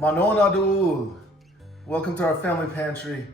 Manonadu! Welcome to our family pantry.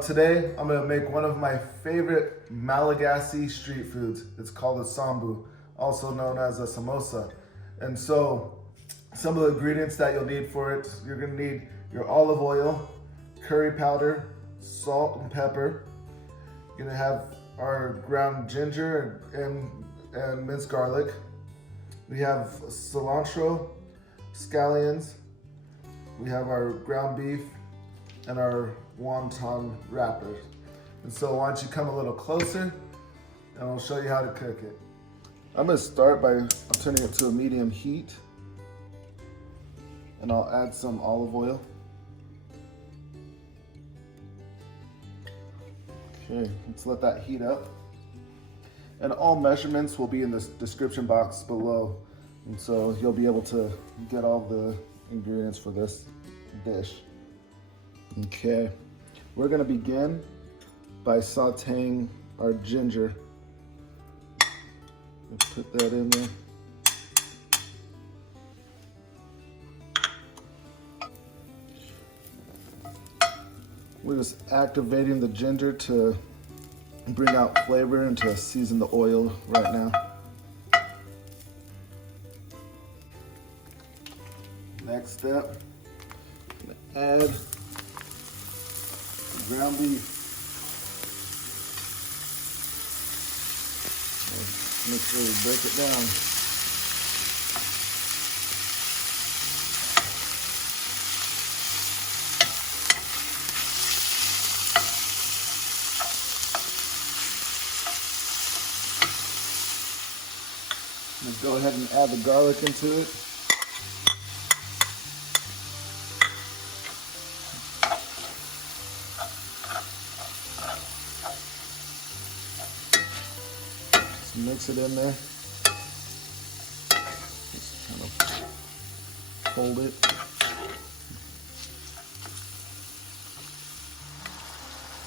Today, I'm gonna make one of my favorite Malagasy street foods. It's called a sambu, also known as a samosa. And so, some of the ingredients that you'll need for it, you're gonna need your olive oil, curry powder, salt and pepper. You're gonna have our ground ginger and minced garlic. We have cilantro, scallions. We have our ground beef and our wonton wrappers. And so why don't you come a little closer and I'll show you how to cook it. I'm gonna start by turning it to a medium heat, and I'll add some olive oil. Okay, let's let that heat up. And all measurements will be in the description box below. And so you'll be able to get all the ingredients for this dish. Okay, we're gonna begin by sauteing our ginger. Let's put that in there. We're just activating the ginger to bring out flavor and to season the oil right now. Next step, I'm gonna add the ground beef. Make sure we break it down. I'm gonna go ahead and add the garlic into it. Just mix it in there. Just kind of hold it.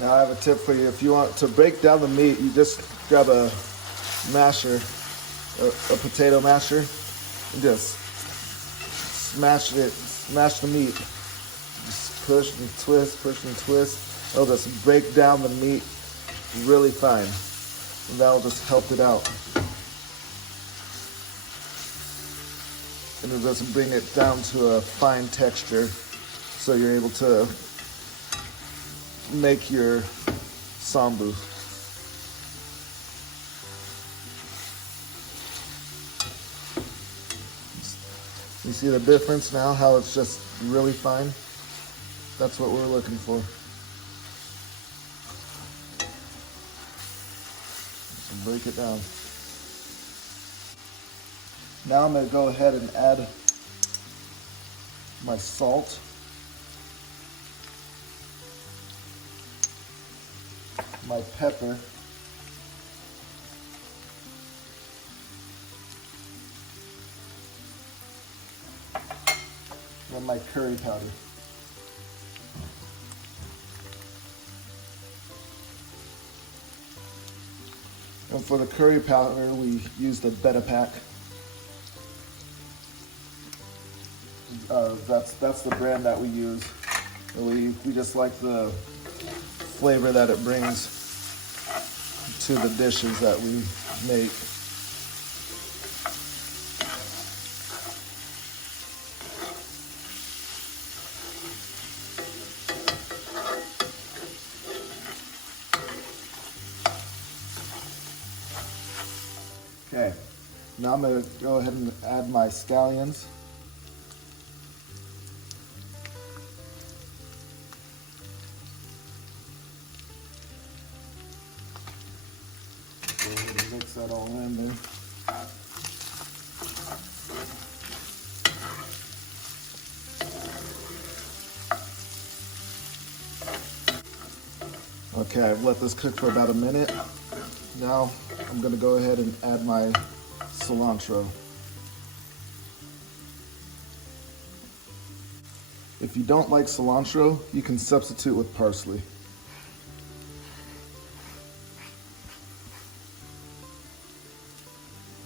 Now I have a tip for you. If you want to break down the meat, you just grab a masher, a potato masher, and just smash the meat. Just push and twist, push and twist. It'll just break down the meat really fine. And that'll just help it out. And it'll just bring it down to a fine texture so you're able to make your sambu. You see the difference now, how it's just really fine? That's what we're looking for. So break it down. Now I'm going to go ahead and add my salt. My pepper. And my curry powder. And for the curry powder, we use the Beta Pack. That's the brand that we use. We just like the flavor that it brings to the dishes that we make. Okay, now I'm going to go ahead and add my scallions. Go ahead and mix that all in there. Okay, I've let this cook for about a minute. Now I'm going to go ahead and add my cilantro. If you don't like cilantro, you can substitute with parsley.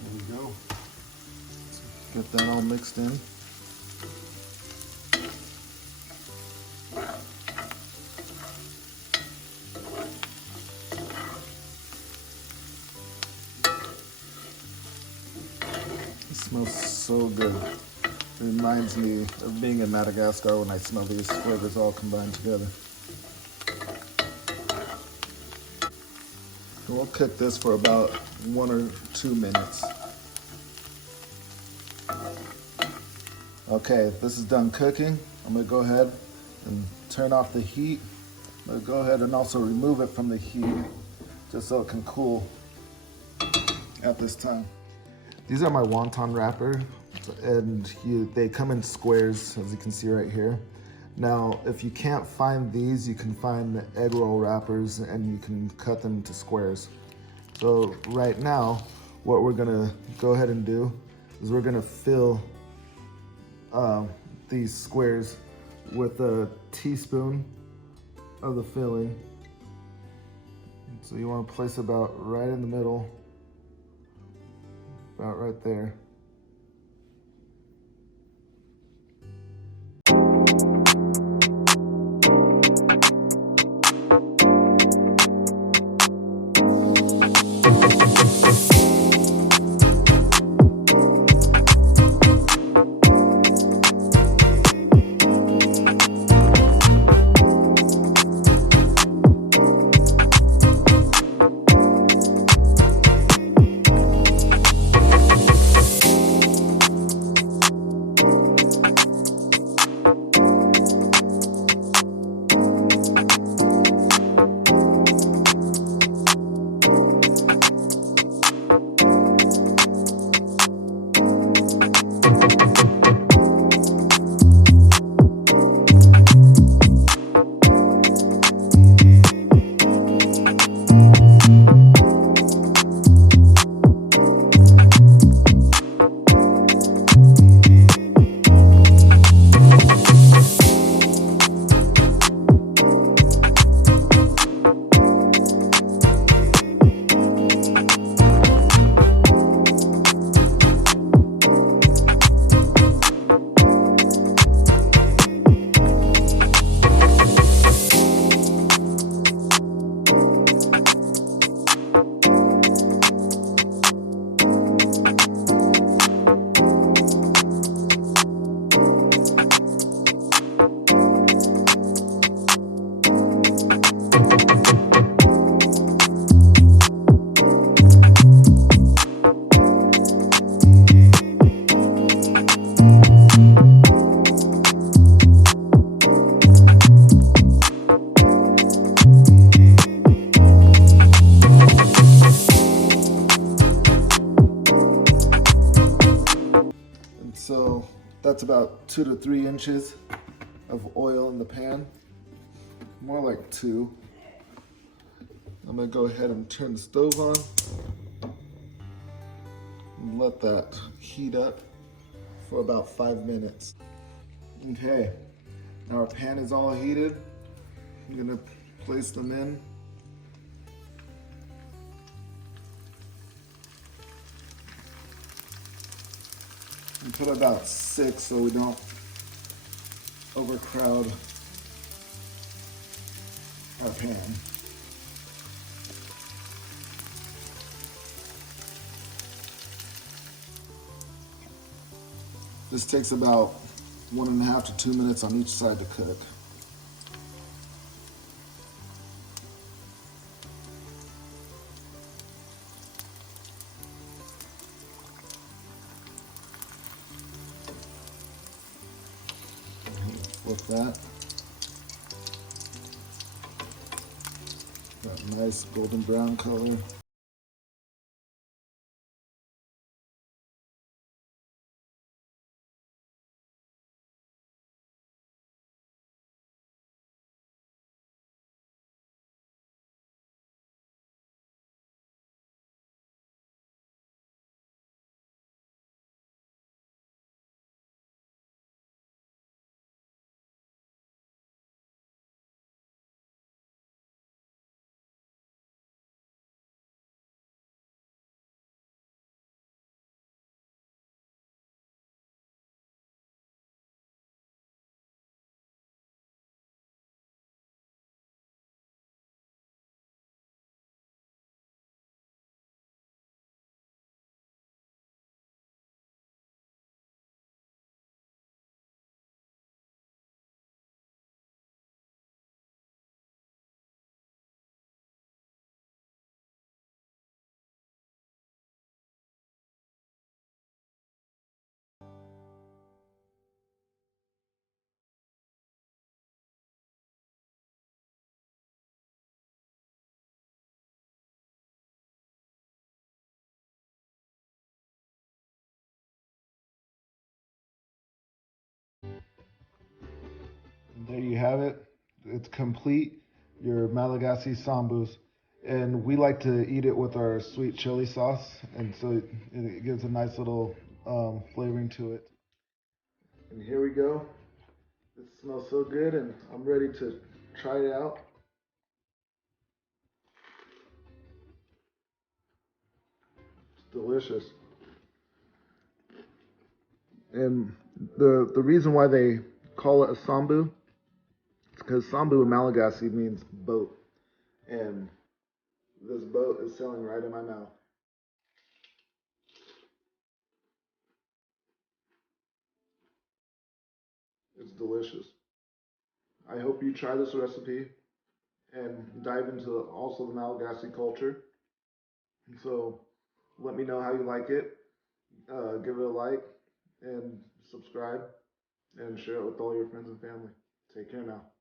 There we go. Get that all mixed in. smells so good. It reminds me of being in Madagascar when I smell these flavors all combined together. And we'll cook this for about 1 or 2 minutes. Okay, this is done cooking. I'm gonna go ahead and turn off the heat. I'm gonna go ahead and also remove it from the heat just so it can cool at this time. These are my wonton wrapper, and they come in squares, as you can see right here. Now, if you can't find these, you can find the egg roll wrappers and you can cut them into squares. So right now, what we're gonna go ahead and do is we're gonna fill these squares with a teaspoon of the filling. So you wanna place about right in the middle, about right there. So that's about 2 to 3 inches of oil in the pan, more like 2. I'm gonna go ahead and turn the stove on and let that heat up for about 5 minutes. Okay, now our pan is all heated. I'm gonna place them in. And put about 6 so we don't overcrowd our pan. This takes about 1.5 to 2 minutes on each side to cook. Flip that. That nice golden brown color. there you have it. It's complete, your Malagasy Sambos. And we like to eat it with our sweet chili sauce, and so it gives a nice little flavoring to it. And here we go. It smells so good, and I'm ready to try it out. It's delicious. And the reason why they call it a sambu is because sambu in Malagasy means boat, and this boat is sailing right in my mouth. It's delicious. I hope you try this recipe and dive into also the Malagasy culture. So let me know how you like it. Give it a like and subscribe and share it with all your friends and family. Take care now.